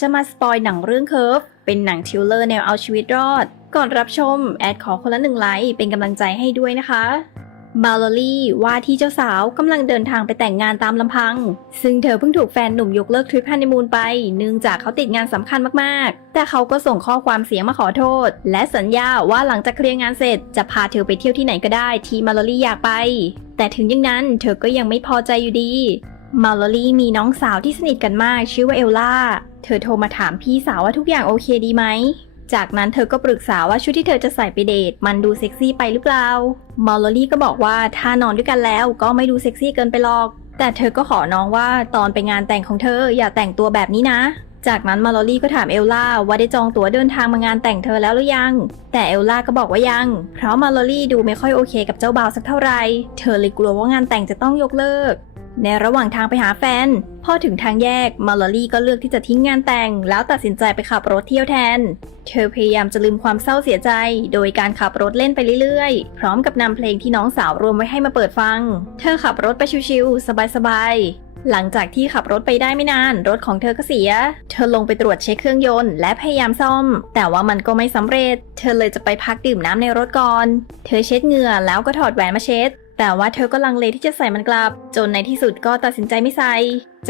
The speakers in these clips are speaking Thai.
จะมาสปอยหนังเรื่องเคิร์ฟเป็นหนังทิลเลอร์แนวเอาชีวิตรอด ก่อนรับชม แอดขอคนละหนึ่งไลค์เป็นกำลังใจให้ด้วยนะคะมาลอลี่ว่าที่เจ้าสาวกำลังเดินทางไปแต่งงานตามลำพัง ซึ่งเธอเพิ่งถูกแฟนหนุ่มยกเลิกทริปฮันนีมูนไป เนื่องจากเขาติดงานสำคัญมากๆ แต่เขาก็ส่งข้อความเสียงมาขอโทษ และสัญญาว่าหลังจากเคลียร์งานเสร็จ จะพาเธอไปเที่ยวที่ไหนก็ได้ที่มาลอลี่อยากไป แต่ถึงอย่างนั้นเธอก็ยังไม่พอใจอยู่ดี มาลอลี่มีน้องสาวที่สนิทกันมากชื่อว่าเอลล่า เธอโทรมาถามพี่สาวว่าทุกอย่างโอเคดีไหม จากนั้นเธอก็ปรึกษาว่าชุดที่เธอจะใส่ไปเดท มันดูเซ็กซี่ไปหรือเปล่า มาลอลี่ก็บอกว่าถ้านอนด้วยกันแล้วก็ไม่ดูเซ็กซี่เกินไปหรอก แต่เธอก็ขอน้องว่าตอนไปงานแต่งของเธออย่าแต่งตัวแบบนี้นะ จากนั้นมาลอลี่ก็ถามเอลล่าว่าได้จองตั๋วเดินทางมางานแต่งเธอแล้วหรือยัง แต่เอลล่าก็บอกว่ายัง เพราะมาลอลี่ดูไม่ค่อยโอเคกับเจ้าบ่าวสักเท่าไหร่ เธอเลยกลัวว่างานแต่งจะต้องยกเลิก ในระหว่างทางไปหาแฟน พอถึงทางแยกมาลอลี่ก็เลือกที่จะทิ้งงานแต่ง แล้วตัดสินใจไปขับรถเที่ยวแทน เธอพยายามจะลืมความเศร้าเสียใจ โดยการขับรถเล่นไปเรื่อยๆ พร้อมกับนำเพลงที่น้องสาวรวมไว้ให้มาเปิดฟัง เธอขับรถไปชิวๆสบายๆหลังจากที่ขับรถไปได้ไม่นาน รถของเธอก็เสีย เธอลงไปตรวจเช็คเครื่องยนต์และพยายามซ่อม แต่ว่ามันก็ไม่สำเร็จ เธอเลยจะไปพักดื่มน้ำในรถก่อน เธอเช็ดเหงื่อแล้วก็ถอดแหวนมาเช็ด แต่ว่าเธอก็ลังเลที่จะใส่มันกลับ จนในที่สุดก็ตัดสินใจไม่ใส่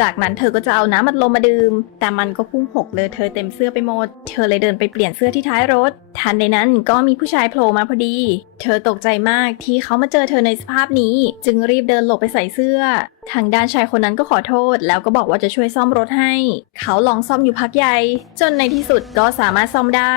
จากนั้นเธอก็จะเอาน้ำมัดลมมาดื่ม แต่มันก็พุ่งหกเลยเธอเต็มเสื้อไปหมด เธอเลยเดินไปเปลี่ยนเสื้อที่ท้ายรถ ทันในนั้นก็มีผู้ชายโผล่มาพอดี เธอตกใจมากที่เขามาเจอเธอในสภาพนี้ จึงรีบเดินหลบไปใส่เสื้อ ทางด้านชายคนนั้นก็ขอโทษ แล้วก็บอกว่าจะช่วยซ่อมรถให้ เขาลองซ่อมอยู่พักใหญ่ จนในที่สุดก็สามารถซ่อมได้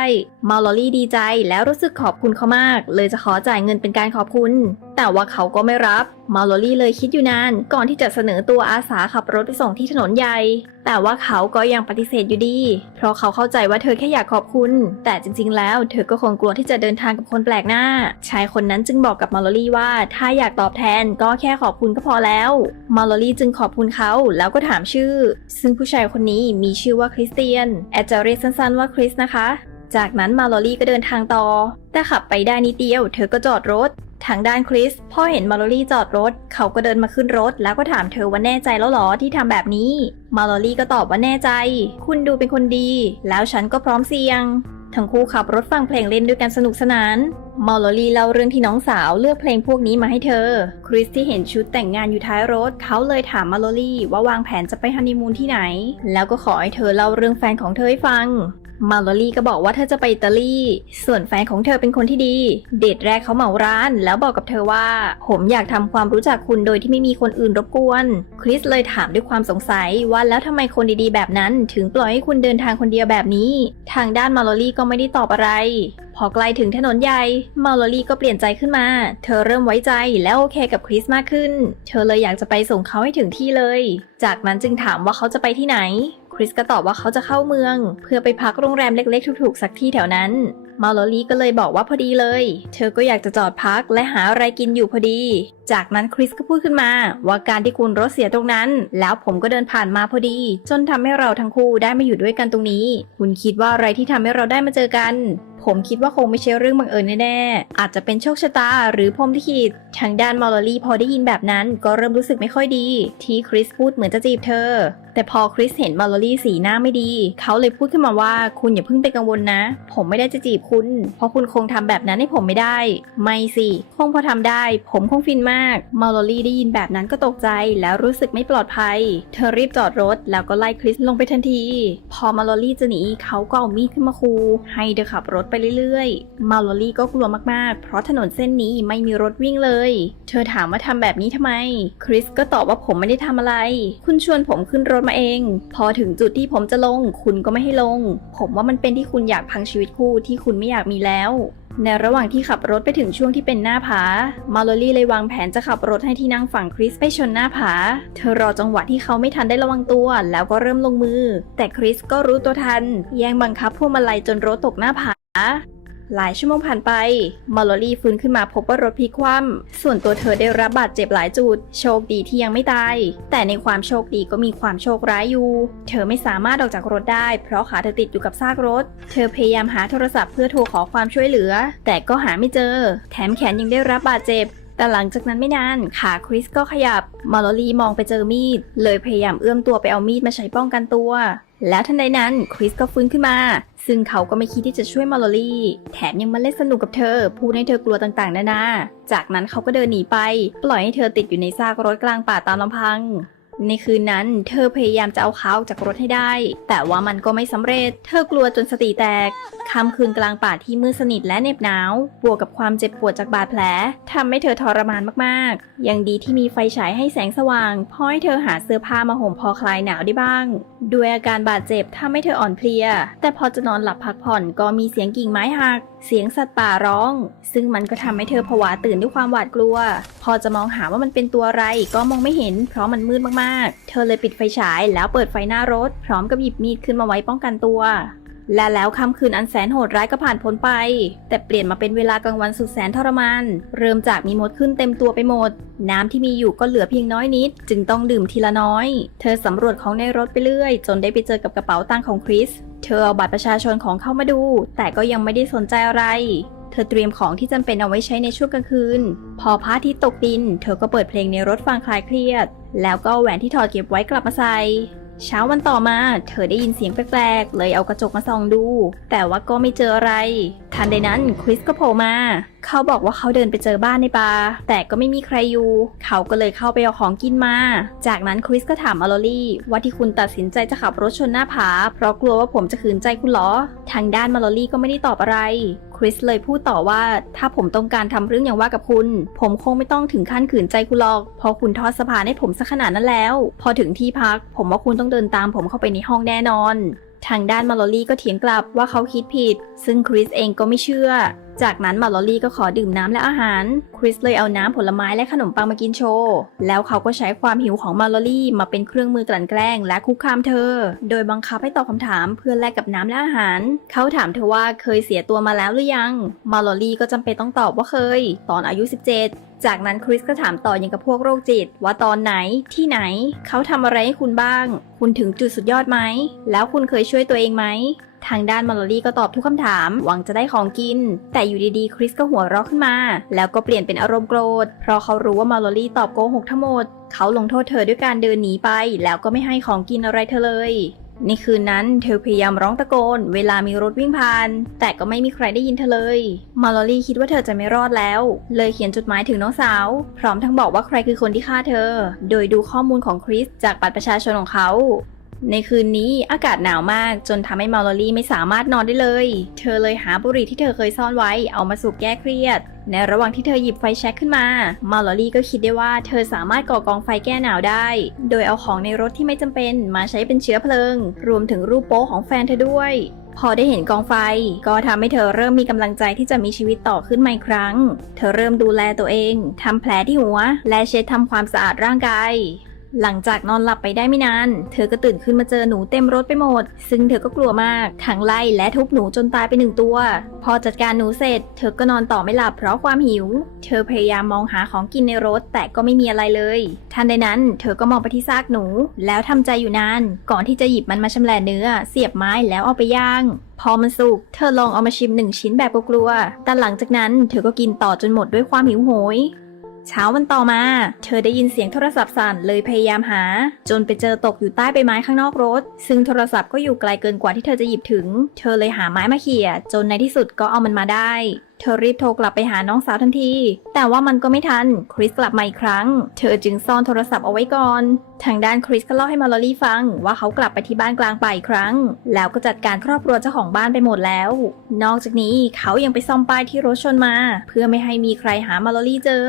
มาลอลี่ดีใจแล้วรู้สึกขอบคุณเขามาก เลยจะขอจ่ายเงินเป็นการขอบคุณ แต่ว่าเขาก็ไม่รับมาลอลี่เลยคิดอยู่นาน ก่อนที่จะเสนอตัวอาสาขับรถไปส่งที่ถนนใหญ่ แต่ว่าเขาก็ยังปฏิเสธอยู่ดี เพราะเขาเข้าใจว่าเธอแค่อยากขอบคุณ แต่จริง ๆ แล้ว เธอก็คงกลัวที่จะเดินทางกับคนแปลกหน้า ชายคนนั้นจึงบอกกับมาลอลี่ว่า ถ้าอยากตอบแทนก็แค่ขอบคุณก็พอแล้ว มาลอลี่จึงขอบคุณเขาแล้วก็ถามชื่อ ซึ่งผู้ชายคนนี้มีชื่อว่าคริสเตียนแอดจะเรียกสั้นๆว่าคริสนะคะจากนั้นมาลอลี่ก็เดินทางต่อ แต่ขับไปได้นิดเดียว เธอก็จอดรถ ทางด้านคริสพ่อเห็นมาลอลี่จอดรถ เขาก็เดินมาขึ้นรถ แล้วก็ถามเธอว่าแน่ใจแล้วหรอที่ทำแบบนี้ มาลอลี่ก็ตอบว่าแน่ใจ คุณดูเป็นคนดี แล้วฉันก็พร้อมเสี่ยง ทั้งคู่ขับรถฟังเพลงเล่นด้วยกันสนุกสนานมาลอลี่เล่าเรื่องที่น้องสาวเลือกเพลงพวกนี้มาให้เธอ คริสที่เห็นชุดแต่งงานอยู่ท้ายรถ เขาเลยถามมาลอลี่ว่าวางแผนจะไปฮันนีมูนที่ไหน แล้วก็ขอให้เธอเล่าเรื่องแฟนของเธอให้ฟัง มาลอลี่ก็บอกว่าเธอจะไปอิตาลี ส่วนแฟนของเธอเป็นคนที่ดี เดทแรกเขาเหมาร้าน แล้วบอกกับเธอว่า ผมอยากทำความรู้จักคุณโดยที่ไม่มีคนอื่นรบกวน คริสเลยถามด้วยความสงสัยว่าแล้วทำไมคนดีๆแบบนั้น ถึงปล่อยให้คุณเดินทางคนเดียวแบบนี้ ทางด้านมาลอลี่ก็ไม่ได้ตอบอะไร พอใกล้ถึงถนนใหญ่ มาลอลี่ก็เปลี่ยนใจขึ้นมา เธอเริ่มไว้ใจและโอเคกับคริสมากขึ้น เธอเลยอยากจะไปส่งเขาให้ถึงที่เลย จากนั้นจึงถามว่าเขาจะไปที่ไหน คริสก็ตอบว่าเขาจะเข้าเมือง เพื่อไปพักโรงแรมเล็กๆ ถูกๆ สักที่แถวนั้นมาลอลี่ก็เลยบอกว่าพอดีเลย เธอก็อยากจะจอดพักและหาอะไรกินอยู่พอดี จากนั้นคริสก็พูดขึ้นมา ว่าการที่คุณรถเสียตรงนั้น แล้วผมก็เดินผ่านมาพอดี จนทำให้เราทั้งคู่ได้มาอยู่ด้วยกันตรงนี้ คุณคิดว่าอะไรที่ทำให้เราได้มาเจอกัน ผมคิดว่าคงไม่ใช่เรื่องบังเอิญแน่ๆอาจจะเป็นโชคชะตาหรือพรหมลิขิตทางด้านมาลลี่พอได้ยินแบบนั้นก็เริ่มรู้สึกไม่ค่อยดี ที่คริสพูดเหมือนจะจีบเธอ แต่พอคริสเห็นมาลลี่สีหน้าไม่ดี เขาเลยพูดขึ้นมาว่าคุณอย่าเพิ่งไปกังวลนะ ผมไม่ได้จะจีบคุณ เพราะคุณคงทำแบบนั้นให้ผมไม่ได้ ไม่สิคงพอทำได้ ผมคงฟินมากมาลอลี่ได้ยินแบบนั้นก็ตกใจแล้วรู้สึกไม่ปลอดภัย เธอรีบจอดรถแล้วก็ไล่คริสลงไปทันที พอมาลอลี่จะหนีเขาก็เอามีดขึ้นมาคูให้เธอขับรถไปเรื่อยๆมาลอลี่ก็กลัวมากๆ เพราะถนนเส้นนี้ไม่มีรถวิ่งเลย เธอถามว่าทำแบบนี้ทำไม คริสก็ตอบว่าผมไม่ได้ทำอะไร คุณชวนผมขึ้นรถมาเอง พอถึงจุดที่ผมจะลง คุณก็ไม่ให้ลง ผมว่ามันเป็นที่คุณอยากพังชีวิตคู่ที่คุณไม่อยากมีแล้ว ในระหว่างที่ขับรถไปถึงช่วงที่เป็นหน้าผา มาลลี่เลยวางแผนจะขับรถให้ที่นั่งฝั่งคริสไปชนหน้าผา เธอรอจังหวะที่เขาไม่ทันได้ระวังตัว แล้วก็เริ่มลงมือ แต่คริสก็รู้ตัวทัน แย่งบังคับพวงมาลัยจนรถตกหน้าผา หลายชั่วโมงผ่านไปมาลลี่ฟื้นขึ้นมาพบว่ารถพลิกคว่ำส่วนตัวเธอได้รับบาดเจ็บหลายจุด โชคดีที่ยังไม่ตาย แต่ในความโชคดีก็มีความโชคร้ายอยู่ เธอไม่สามารถออกจากรถได้ เพราะขาเธอติดอยู่กับซากรถ เธอพยายามหาโทรศัพท์เพื่อโทรขอความช่วยเหลือ แต่ก็หาไม่เจอ แถมแขนยังได้รับบาดเจ็บแต่หลังจากนั้นไม่นานขาคริสก็ขยับมาลลี่มองไปเจอมีด เลยพยายามเอื้อมตัวไปเอามีดมาใช้ป้องกันตัว แล้วทันใดนั้นคริสก็ฟื้นขึ้นมา ซึ่งเขาก็ไม่คิดที่จะช่วยมาลอลี่ แถมยังมาเล่นสนุกกับเธอ พูดให้เธอกลัวต่างๆ นานา จากนั้นเขาก็เดินหนีไป ปล่อยให้เธอติดอยู่ในซากรถกลางป่าตามลำพัง ในคืนนั้นเธอพยายามจะเอาเขาออกจากรถให้ได้ แต่ว่ามันก็ไม่สำเร็จ เธอกลัวจนสติแตกค่ำคืนกลางป่าที่มืดสนิทและเหน็บหนาว บวกกับความเจ็บปวดจากบาดแผลทำให้เธอทรมานมากๆ ยังดีที่มีไฟฉายให้แสงสว่างพอให้เธอหาเสื้อผ้ามาห่มพอคลายหนาวได้บ้าง ด้วยอาการบาดเจ็บทำให้เธออ่อนเพลีย แต่พอจะนอนหลับพักผ่อนก็มีเสียงกิ่งไม้หัก เสียงสัตว์ป่าร้อง ซึ่งมันก็ทำให้เธอผวาตื่นด้วยความหวาดกลัว พอจะมองหาว่ามันเป็นตัวอะไรก็มองไม่เห็น เพราะมันมืดมากๆเธอเลยปิดไฟฉายแล้วเปิดไฟหน้ารถ พร้อมกับหยิบมีดขึ้นมาไว้ป้องกันตัว และแล้วค่ำคืนอันแสนโหดร้ายก็ผ่านพ้นไป แต่เปลี่ยนมาเป็นเวลากลางวันสุดแสนทรมาน เริ่มจากมีมดขึ้นเต็มตัวไปหมด น้ำที่มีอยู่ก็เหลือเพียงน้อยนิด จึงต้องดื่มทีละน้อย เธอสำรวจของในรถไปเรื่อย จนได้ไปเจอกับกระเป๋าตังค์ของคริส เธอเอาบัตรประชาชนของเขามาดู แต่ก็ยังไม่ได้สนใจอะไร ธอเตรียมของที่จำเป็นเอาไว้ใช้ในช่วงกลางคืน พอพระอาทิตย์ตกดิน เธอก็เปิดเพลงในรถฟังคลายเครียด แล้วก็แหวนที่ถอดเก็บไว้กลับมาใส่เช้าวันต่อมา เธอได้ยินเสียงแปลกๆ เลยเอากระจกมาส่องดู แต่ว่าก็ไม่เจออะไร ทันใดนั้นคริสก็โผล่มา เขาบอกว่าเขาเดินไปเจอบ้านในป่าแต่ก็ไม่มีใครอยู่ เขาก็เลยเข้าไปเอาของกินมา จากนั้นคริสก็ถามอลลลี่ว่าที่คุณตัดสินใจจะขับรถชนหน้าผา เพราะกลัวว่าผมจะขืนใจคุณเหรอ ทางด้านมาลอลี่ก็ไม่ได้ตอบอะไร คริสเลยพูดต่อว่าถ้าผมต้องการทำเรื่องอย่างว่ากับคุณ ผมคงไม่ต้องถึงขั้นขืนใจคุณหรอก พอคุณทอดสะพานให้ผมสักขนาดนั้นแล้ว พอถึงที่พัก ผมว่าคุณต้องเดินตามผมเข้าไปในห้องแน่นอน ทางด้านมาลอลี่ก็เถียงกลับว่าเขาคิดผิด ซึ่งคริสเองก็ไม่เชื่อ จากนั้นมาลอลี่ก็ขอดื่มน้ำและอาหาร คริสเลยเอาน้ำผลไม้และขนมปังมากินโชว์ แล้วเขาก็ใช้ความหิวของมาลอลี่มาเป็นเครื่องมือกลั่นแกล้งและคุกคามเธอ โดยบังคับให้ตอบคำถามเพื่อแลกกับน้ำและอาหาร เขาถามเธอว่าเคยเสียตัวมาแล้วหรือยัง มาลอลี่ก็จำเป็นต้องตอบว่าเคย ตอนอายุ 17 จากนั้นคริสก็ถามต่ออย่างกับพวกโรคจิต ว่าตอนไหนที่ไหน เขาทำอะไรให้คุณบ้าง คุณถึงจุดสุดยอดไหม แล้วคุณเคยช่วยตัวเองไหม ทางด้านมาลอลี่ก็ตอบทุกคำถาม หวังจะได้ของกิน แต่อยู่ดีๆ คริสก็หัวเราะขึ้นมา แล้วก็เปลี่ยนเป็นอารมณ์โกรธ เพราะเขารู้ว่ามาลอลี่ตอบโกหกทั้งหมด เขาลงโทษเธอด้วยการเดินหนีไป แล้วก็ไม่ให้ของกินอะไรเธอเลย ในคืนนั้นเธอพยายามร้องตะโกน เวลามีรถวิ่งผ่าน แต่ก็ไม่มีใครได้ยินเธอเลย มาลอลี่คิดว่าเธอจะไม่รอดแล้ว เลยเขียนจดหมายถึงน้องสาว พร้อมทั้งบอกว่าใครคือคนที่ฆ่าเธอ โดยดูข้อมูลของคริสจากบัตรประชาชนของเขา ในคืนนี้อากาศหนาวมากจนทำให้มาลอลี่ไม่สามารถนอนได้เลย เธอเลยหาบุหรี่ที่เธอเคยซ่อนไว้เอามาสูบแก้เครียด ในระหว่างที่เธอหยิบไฟแช็กขึ้นมา มาลอลี่ก็คิดได้ว่าเธอสามารถก่อกองไฟแก้หนาวได้ โดยเอาของในรถที่ไม่จำเป็นมาใช้เป็นเชื้อเพลิง รวมถึงรูปโป๊ของแฟนเธอด้วยพอได้เห็นกองไฟ ก็ทำให้เธอเริ่มมีกำลังใจที่จะมีชีวิตต่อขึ้นมาอีกครั้ง เธอเริ่มดูแลตัวเองทำแผลที่หัว และเช็ดทำความสะอาดร่างกาย หลังจากนอนหลับไปได้ไม่นาน เธอก็ตื่นขึ้นมาเจอหนูเต็มรถไปหมด ซึ่งเธอก็กลัวมากทั้งไล่และทุบหนูจนตายไปหนึ่งตัว พอจัดการหนูเสร็จ เธอก็นอนต่อไม่หลับเพราะความหิว เธอพยายามมองหาของกินในรถ แต่ก็ไม่มีอะไรเลย ทันใดนั้น เธอก็มองไปที่ซากหนู แล้วทำใจอยู่นาน ก่อนที่จะหยิบมันมาชำแหละเนื้อ เสียบไม้แล้วเอาไปย่างพอมันสุก เธอลองเอามาชิมหนึ่งชิ้นแบบกลัวๆแต่หลังจากนั้นเธอก็กินต่อจนหมดด้วยความหิวโหย เช้าวันต่อมา เธอได้ยินเสียงโทรศัพท์สั่นเลยพยายามหา จนไปเจอตกอยู่ใต้ใบไม้ข้างนอกรถ ซึ่งโทรศัพท์ก็อยู่ไกลเกินกว่าที่เธอจะหยิบถึง เธอเลยหาไม้มาเขี่ยจนในที่สุดก็เอามันมาได้เธอรีบโทรกลับไปหาน้องสาวทันที แต่ว่ามันก็ไม่ทัน คริสกลับมาอีกครั้ง เธอจึงซ่อนโทรศัพท์เอาไว้ก่อน ทางด้านคริสก็เล่าให้มาลอลี่ฟังว่าเขากลับไปที่บ้านกลางป่าอีกครั้ง แล้วก็จัดการครอบครัวเจ้าของบ้านไปหมดแล้ว นอกจากนี้เขายังไปซ่อมป้ายที่รถชนมา เพื่อไม่ให้มีใครหามาลอลี่เจอ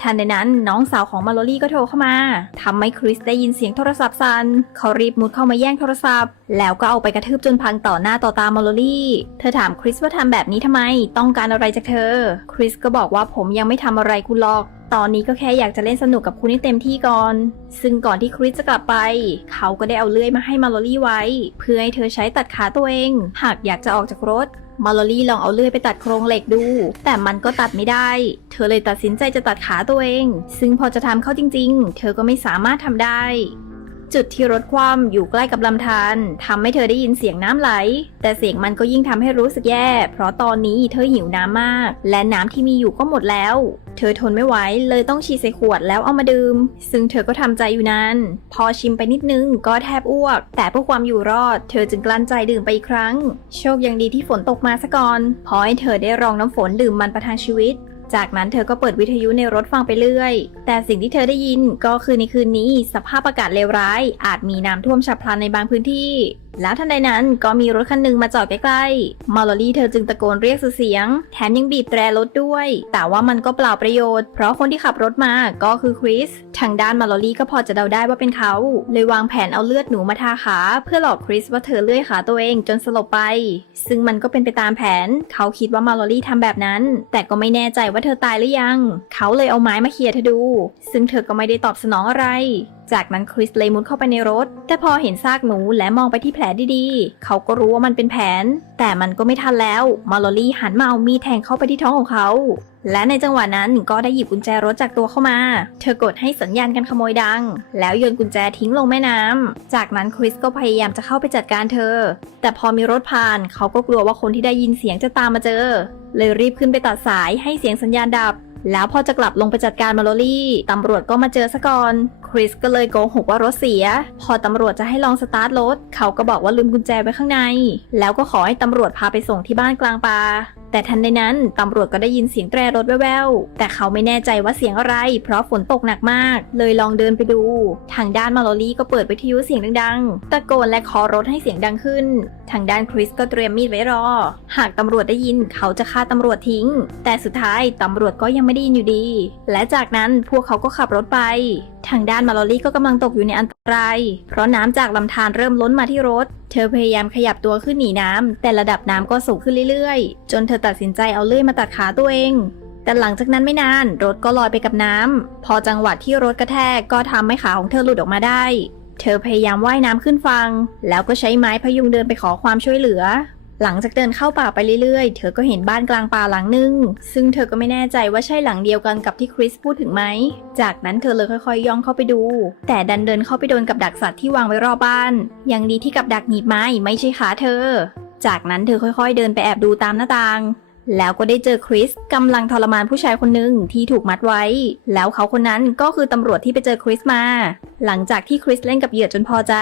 ทันใดนั้นน้องสาวของมาลอลี่ก็โทรเข้ามาทำให้คริสได้ยินเสียงโทรศัพท์สั่นเขารีบมุดเข้ามาแย่งโทรศัพท์ แล้วก็เอาไปกระทืบจนพังต่อหน้าต่อตามาลลี่ เธอถามคริสว่าทำแบบนี้ทำไม ต้องการอะไรจากเธอ คริสก็บอกว่าผมยังไม่ทำอะไรคุณหรอก ตอนนี้ก็แค่อยากจะเล่นสนุกกับคุณให้เต็มที่ก่อน ซึ่งก่อนที่คริสจะกลับไป เขาก็ได้เอาเลื่อยมาให้มาลลี่ไว้ เพื่อให้เธอใช้ตัดขาตัวเอง หากอยากจะออกจากรถมาลอลี่ลองเอาเลื่อยไปตัดโครงเหล็กดู แต่มันก็ตัดไม่ได้ เธอเลยตัดสินใจจะตัดขาตัวเอง ซึ่งพอจะทำเข้าจริงๆ เธอก็ไม่สามารถทำได้ จุดที่รถคว่ำอยู่ใกล้กับลำธารทำให้เธอได้ยินเสียงน้ำไหล แต่เสียงมันก็ยิ่งทำให้รู้สึกแย่ เพราะตอนนี้เธอหิวน้ำมาก และน้ำที่มีอยู่ก็หมดแล้ว เธอทนไม่ไหวเลยต้องฉีดใส่ขวดแล้วเอามาดื่ม ซึ่งเธอก็ทำใจอยู่นานพอชิมไปนิดนึงก็แทบอ้วก แต่เพื่อความอยู่รอด เธอจึงกลั้นใจดื่มไปอีกครั้ง โชคยังดีที่ฝนตกมาซะก่อนพอให้เธอได้รองน้ำฝนดื่มมันประทังชีวิต จากนั้นเธอก็เปิดวิทยุในรถฟังไปเรื่อย แต่สิ่งที่เธอได้ยินก็คือในคืนนี้สภาพอากาศเลวร้าย อาจมีน้ำท่วมฉับพลันในบางพื้นที่ แล้วทันใดนั้นก็มีรถคันหนึ่งมาจอดใกล้ๆ มาลอรี่เธอจึงตะโกนเรียกสุดเสียง แถมยังบีบแตรรถด้วย แต่ว่ามันก็เปล่าประโยชน์ เพราะคนที่ขับรถมาก็คือคริส ทางด้านมาลอรี่ก็พอจะเดาได้ว่าเป็นเขา เลยวางแผนเอาเลือดหนูมาทาขา เพื่อหลอกคริสว่าเธอเลื่อยขาตัวเองจนสลบไป ซึ่งมันก็เป็นไปตามแผน เขาคิดว่ามาลอรี่ทำแบบนั้น แต่ก็ไม่แน่ใจว่าเธอตายหรือยัง เขาเลยเอาไม้มาเขี่ยเธอดู ซึ่งเธอก็ไม่ได้ตอบสนองอะไร จากนั้นคริสเลยมุดเข้าไปในรถ แต่พอเห็นซากหนูและมองไปที่แผลดีๆ เขาก็รู้ว่ามันเป็นแผน แต่มันก็ไม่ทันแล้วมาลอรี่หันมาเอามีดแทงเข้าไปที่ท้องของเขา และในจังหวะนั้นก็ได้หยิบกุญแจรถจากตัวเข้ามา เธอกดให้สัญญาณการขโมยดัง แล้วโยนกุญแจทิ้งลงแม่น้ำจากนั้นคริสก็พยายามจะเข้าไปจัดการเธอ แต่พอมีรถผ่านเขาก็กลัวว่าคนที่ได้ยินเสียงจะตามมาเจอ เลยรีบขึ้นไปตัดสายให้เสียงสัญญาณดับแล้วพอจะกลับลงไปจัดการมาโลลี่ ตำรวจก็มาเจอซะก่อน คริสก็เลยโกหกว่ารถเสีย พอตำรวจจะให้ลองสตาร์ทรถ เขาก็บอกว่าลืมกุญแจไว้ข้างใน แล้วก็ขอให้ตำรวจพาไปส่งที่บ้านกลางป่าแต่ทันใดนั้น ตำรวจก็ได้ยินเสียงแตรรถแว่วๆ แต่เขาไม่แน่ใจว่าเสียงอะไร เพราะฝนตกหนักมาก เลยลองเดินไปดู ทางด้านมาโลลี่ก็เปิดวิทยุเสียงดังๆ ตะโกนและขอรถให้เสียงดังขึ้น ทางด้านคริสก็เตรียมมีดไว้รอ หากตำรวจได้ยินเขาจะฆ่าตำรวจทิ้ง แต่สุดท้ายตำรวจก็ยังไม่ได้ยินอยู่ดี และจากนั้นพวกเขาก็ขับรถไปทางด้านมาลอลี่ก็กำลังตกอยู่ในอันตราย เพราะน้ำจากลำธารเริ่มล้นมาที่รถ เธอพยายามขยับตัวขึ้นหนีน้ำ แต่ระดับน้ำก็สูงขึ้นเรื่อยๆ จนเธอตัดสินใจเอาเลื่อยมาตัดขาตัวเอง แต่หลังจากนั้นไม่นาน รถก็ลอยไปกับน้ำ พอจังหวะที่รถกระแทกก็ทำให้ขาของเธอหลุดออกมาได้ เธอพยายามว่ายน้ำขึ้นฟัง แล้วก็ใช้ไม้พยุงเดินไปขอความช่วยเหลือ หลังจากเดินเข้าป่าไปเรื่อยๆ เธอก็เห็นบ้านกลางป่าหลังหนึ่งซึ่งเธอก็ไม่แน่ใจว่าใช่หลังเดียวกันกับที่คริสพูดถึงไหม จากนั้นเธอเลยค่อยๆ ย่องเข้าไปดู แต่ดันเดินเข้าไปโดนกับดักสัตว์ที่วางไว้รอบบ้าน ยังดีที่กับดักหนีบไม้ไม่ใช่ขาเธอ จากนั้นเธอค่อยๆ เดินไปแอบดูตามหน้าต่าง แล้วก็ได้เจอคริสกำลังทรมานผู้ชายคนหนึ่งที่ถูกมัดไว้ แล้วเขาคนนั้นก็คือตำรวจที่ไปเจอคริสมา หลังจากที่คริสเล่นกับเหยื่อจนพอใจ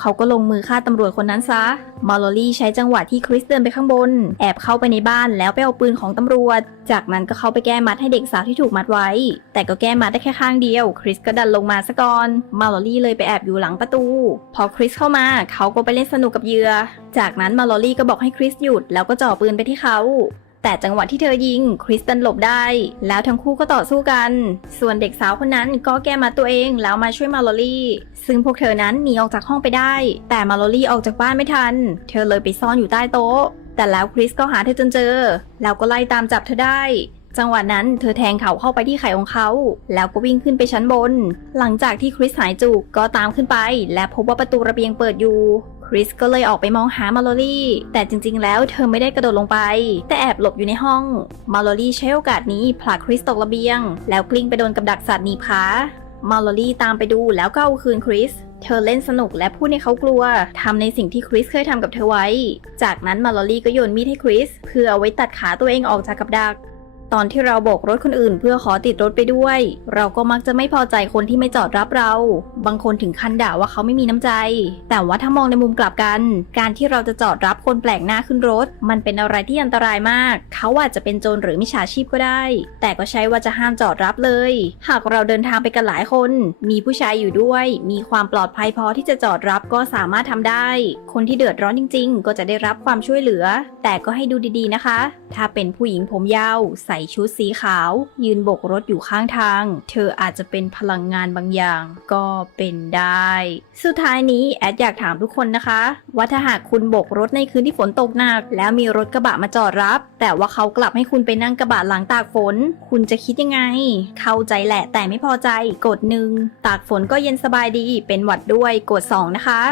เขาก็ลงมือฆ่าตำรวจคนนั้นซะมอลลลี่ใช้จังหวะที่คริสเดินไปข้างบน แอบเข้าไปในบ้านแล้วไปเอาปืนของตำรวจ จากนั้นก็เข้าไปแก้มัดให้เด็กสาวที่ถูกมัดไว้ แต่ก็แก้มัดได้แค่ข้างเดียว คริสก็ดันลงมาซะก่อนมาลอลี่เลยไปแอบอยู่หลังประตู พอคริสเข้ามาเขาก็ไปเล่นสนุกกับเหยื่อ จากนั้นมาลลี่ก็บอกให้คริสหยุดแล้วก็จ่อปืนไปที่เขา แต่จังหวะที่เธอยิงคริสตันหลบได้ แล้วทั้งคู่ก็ต่อสู้กัน ส่วนเด็กสาวคนนั้นก็แก้มาตัวเองแล้วมาช่วยมาลอลี่ซึ่งพวกเธอนั้นหนีออกจากห้องไปได้ แต่มาลอลี่ออกจากบ้านไม่ทัน เธอเลยไปซ่อนอยู่ใต้โต๊ะ แต่แล้วคริสก็หาเธอจนเจอ แล้วก็ไล่ตามจับเธอได้จังหวะนั้นเธอแทงเขาเข้าไปที่ไข่ของเขา แล้วก็วิ่งขึ้นไปชั้นบน หลังจากที่คริสหายจุกก็ตามขึ้นไป และพบว่าประตูระเบียงเปิดอยู่ ริสก็เลยออกไปมองหามาลอลี่ แต่จริงๆ แล้วเธอไม่ได้กระโดดลงไป แต่แอบหลบอยู่ในห้อง มาลอลี่ใช้โอกาสนี้ผลักคริสตกระเบียง แล้วกลิ้งไปโดนกับดักสัตว์หนีบขามาลอลี่ตามไปดูแล้วก็เอาคืนคริส เธอเล่นสนุกและพูดให้เขากลัวทำในสิ่งที่คริสเคยทำกับเธอไว้ จากนั้นมาลอลี่ก็โยนมีดให้คริส เพื่อเอาไว้ตัดขาตัวเองออกจากกับดัก ตอนที่เราโบกรถคนอื่น เพื่อขอติดรถไปด้วย เราก็มักจะไม่พอใจคนที่ไม่จอดรับเรา บางคนถึงขั้นด่าว่าเขาไม่มีน้ำใจ แต่ว่าถ้ามองในมุมกลับกัน การที่เราจะจอดรับคนแปลกหน้าขึ้นรถ มันเป็นอะไรที่อันตรายมาก เขาอาจจะเป็นโจรหรือมิจฉาชีพก็ได้ แต่ก็ใช่ว่าจะห้ามจอดรับเลย หากเราเดินทางไปกันหลายคน มีผู้ชายอยู่ด้วย มีความปลอดภัยพอที่จะจอดรับก็สามารถทำได้ คนที่เดือดร้อนจริง ๆ ก็จะได้รับความช่วยเหลือ แต่ก็ให้ดูดีๆนะคะ ถ้าเป็นผู้หญิงผมยาวใส่ชุดสีขาว ยืนโบกรถอยู่ข้างทาง เธออาจจะเป็นพลังงานบางอย่าง ก็เป็นได้ สุดท้ายนี้แอดอยากถามทุกคนนะคะ ว่าถ้าหากคุณโบกรถในคืนที่ฝนตกหนัก แล้วมีรถกระบะมาจอดรับ แต่ว่าเขากลับให้คุณไปนั่งกระบะหลังตากฝน คุณจะคิดยังไง เข้าใจแหละแต่ไม่พอใจกดหนึ่งตากฝนก็เย็นสบายดีเป็นหวัดด้วยกดสองนะคะ